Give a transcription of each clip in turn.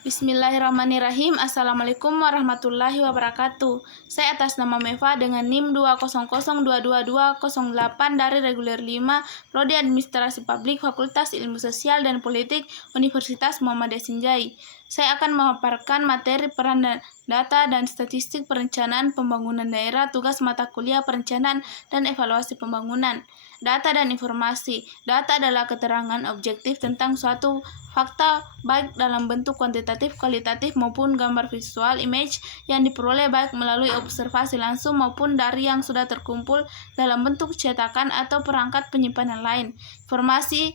Bismillahirrahmanirrahim. Assalamualaikum warahmatullahi wabarakatuh. Saya atas nama Meva dengan NIM 2002228 dari reguler 5 Prodi Administrasi Publik Fakultas Ilmu Sosial dan Politik Universitas Muhammad Yasinjai. Saya akan memaparkan materi peran data dan statistik perencanaan pembangunan daerah, tugas mata kuliah perencanaan dan evaluasi pembangunan. Data dan informasi. Data adalah keterangan objektif tentang suatu fakta baik dalam bentuk kuantitatif, kualitatif maupun gambar visual image yang diperoleh baik melalui observasi langsung maupun dari yang sudah terkumpul dalam bentuk cetakan atau perangkat penyimpanan lain. Informasi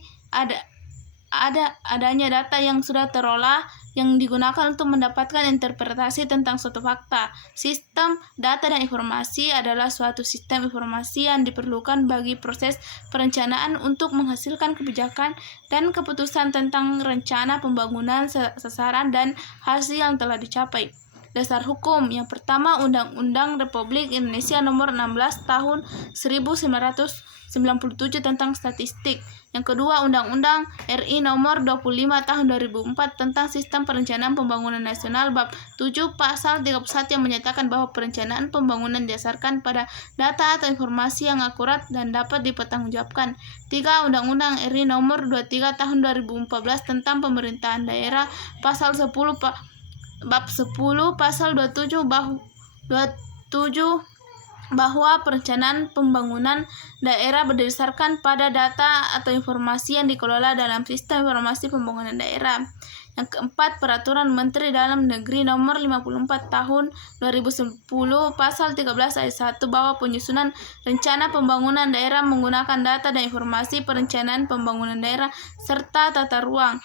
adanya data yang sudah terolah yang digunakan untuk mendapatkan interpretasi tentang suatu fakta. Sistem data dan informasi adalah suatu sistem informasi yang diperlukan bagi proses perencanaan untuk menghasilkan kebijakan dan keputusan tentang rencana pembangunan, sasaran, dan hasil yang telah dicapai. Dasar hukum. Yang pertama, Undang-Undang Republik Indonesia Nomor 16 Tahun 1997 tentang statistik. Yang kedua, Undang-Undang RI Nomor 25 Tahun 2004 tentang Sistem Perencanaan Pembangunan Nasional Bab 7 Pasal 31 yang menyatakan bahwa perencanaan pembangunan didasarkan pada data atau informasi yang akurat dan dapat dipertanggungjawabkan. 3. Undang-Undang RI Nomor 23 Tahun 2014 tentang Pemerintahan Daerah Pasal 10 Bab 10 Pasal 27 bahwa perencanaan pembangunan daerah berdasarkan pada data atau informasi yang dikelola dalam sistem informasi pembangunan daerah. Yang keempat, Peraturan Menteri Dalam Negeri Nomor 54 Tahun 2010 Pasal 13 Ayat 1 bahwa penyusunan rencana pembangunan daerah menggunakan data dan informasi perencanaan pembangunan daerah serta tata ruang.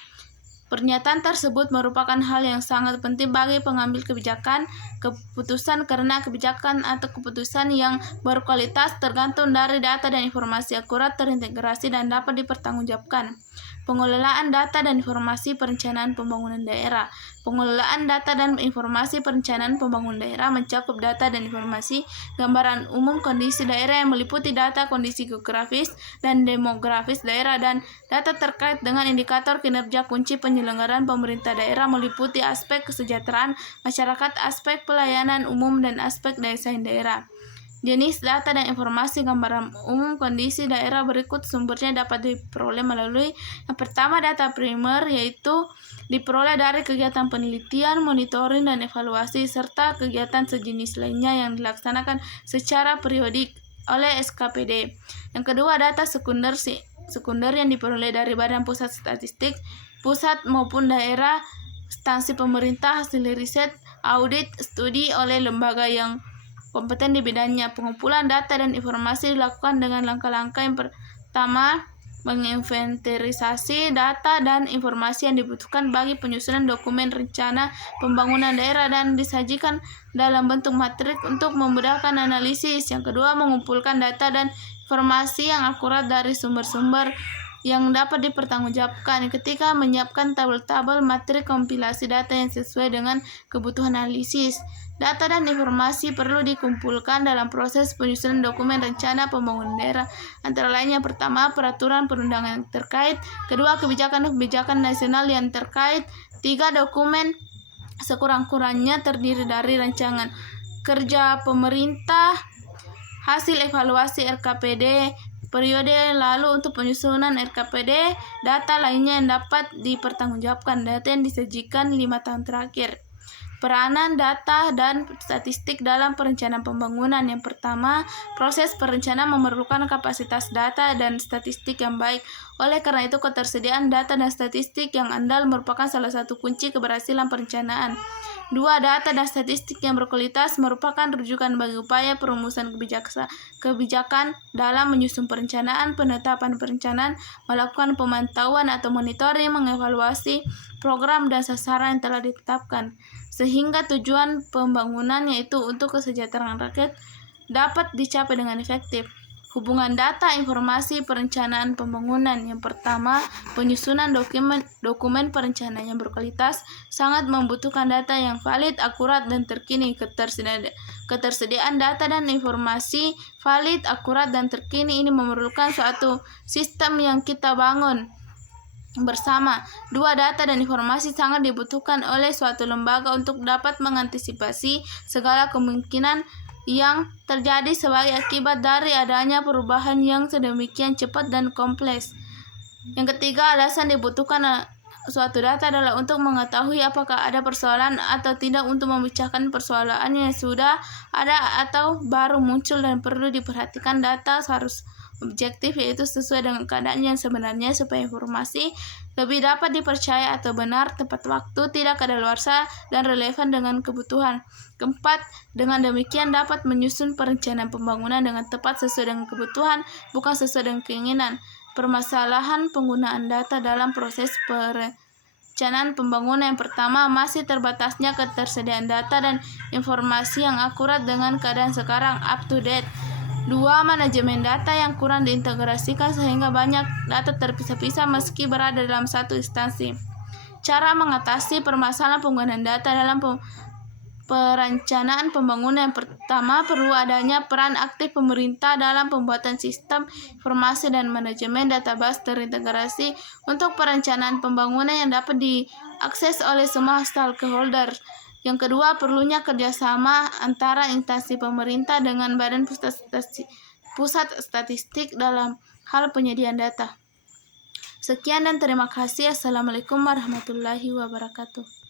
Pernyataan tersebut merupakan hal yang sangat penting bagi pengambil keputusan karena kebijakan atau keputusan yang berkualitas tergantung dari data dan informasi akurat, terintegrasi, dan dapat dipertanggungjawabkan. Pengelolaan data dan informasi perencanaan pembangunan daerah. Pengelolaan data dan informasi perencanaan pembangunan daerah mencakup data dan informasi gambaran umum kondisi daerah yang meliputi data kondisi geografis dan demografis daerah dan data terkait dengan indikator kinerja kunci penyelenggaraan pemerintah daerah meliputi aspek kesejahteraan masyarakat, aspek pelayanan umum, dan aspek daya saing daerah. Jenis data dan informasi gambaran umum kondisi daerah berikut sumbernya dapat diperoleh melalui yang pertama, data primer, yaitu diperoleh dari kegiatan penelitian, monitoring, dan evaluasi, serta kegiatan sejenis lainnya yang dilaksanakan secara periodik oleh SKPD. Yang kedua, data sekunder yang diperoleh dari Badan Pusat Statistik, pusat maupun daerah, instansi pemerintah, hasil riset, audit, studi oleh lembaga yang kompeten di bidangnya. Pengumpulan data dan informasi dilakukan dengan langkah-langkah. Yang pertama, menginventarisasi data dan informasi yang dibutuhkan bagi penyusunan dokumen rencana pembangunan daerah dan disajikan dalam bentuk matrik untuk memudahkan analisis. Yang kedua, mengumpulkan data dan informasi yang akurat dari sumber-sumber yang dapat dipertanggungjawabkan. Ketika menyiapkan tabel-tabel matrik kompilasi data yang sesuai dengan kebutuhan analisis. Data dan informasi perlu dikumpulkan dalam proses penyusunan dokumen rencana pembangunan daerah. Antara lain, yang pertama, peraturan perundangan terkait. Kedua, kebijakan nasional yang terkait. 3. Dokumen sekurang-kurangnya terdiri dari rancangan kerja pemerintah, hasil evaluasi RKPD periode lalu untuk penyusunan RKPD, data lainnya yang dapat dipertanggungjawabkan, data yang disajikan 5 tahun terakhir. Peranan data dan statistik dalam perencanaan pembangunan. Yang pertama, proses perencanaan memerlukan kapasitas data dan statistik yang baik. Oleh karena itu, ketersediaan data dan statistik yang andal merupakan salah satu kunci keberhasilan perencanaan. 2. Data dan statistik yang berkualitas merupakan rujukan bagi upaya perumusan kebijakan dalam menyusun perencanaan, penetapan perencanaan, melakukan pemantauan atau monitoring, mengevaluasi program dan sasaran yang telah ditetapkan, sehingga tujuan pembangunan, yaitu untuk kesejahteraan rakyat, dapat dicapai dengan efektif. Hubungan data, informasi, perencanaan pembangunan. Yang pertama, penyusunan dokumen perencanaan yang berkualitas sangat membutuhkan data yang valid, akurat, dan terkini. Ketersediaan data dan informasi valid, akurat, dan terkini ini memerlukan suatu sistem yang kita bangun bersama. Dua, data dan informasi sangat dibutuhkan oleh suatu lembaga untuk dapat mengantisipasi segala kemungkinan yang terjadi sebagai akibat dari adanya perubahan yang sedemikian cepat dan kompleks. Yang ketiga, alasan dibutuhkan suatu data adalah untuk mengetahui apakah ada persoalan atau tidak, untuk memecahkan persoalan yang sudah ada atau baru muncul dan perlu diperhatikan. Data harus objektif, yaitu sesuai dengan keadaan yang sebenarnya, supaya informasi lebih dapat dipercaya atau benar, tepat waktu, tidak kadaluarsa, dan relevan dengan kebutuhan. Keempat, dengan demikian dapat menyusun perencanaan pembangunan dengan tepat sesuai dengan kebutuhan, bukan sesuai dengan keinginan. Permasalahan penggunaan data dalam proses perencanaan pembangunan. Yang pertama, masih terbatasnya ketersediaan data dan informasi yang akurat dengan keadaan sekarang, up to date. Dua, manajemen data yang kurang diintegrasikan sehingga banyak data terpisah-pisah meski berada dalam satu instansi. Cara mengatasi permasalahan penggunaan data dalam perencanaan pembangunan. Yang pertama, perlu adanya peran aktif pemerintah dalam pembuatan sistem informasi dan manajemen database terintegrasi untuk perencanaan pembangunan yang dapat diakses oleh semua stakeholder. Yang kedua, perlunya kerjasama antara instansi pemerintah dengan Badan Pusat Statistik dalam hal penyediaan data. Sekian dan terima kasih. Assalamualaikum warahmatullahi wabarakatuh.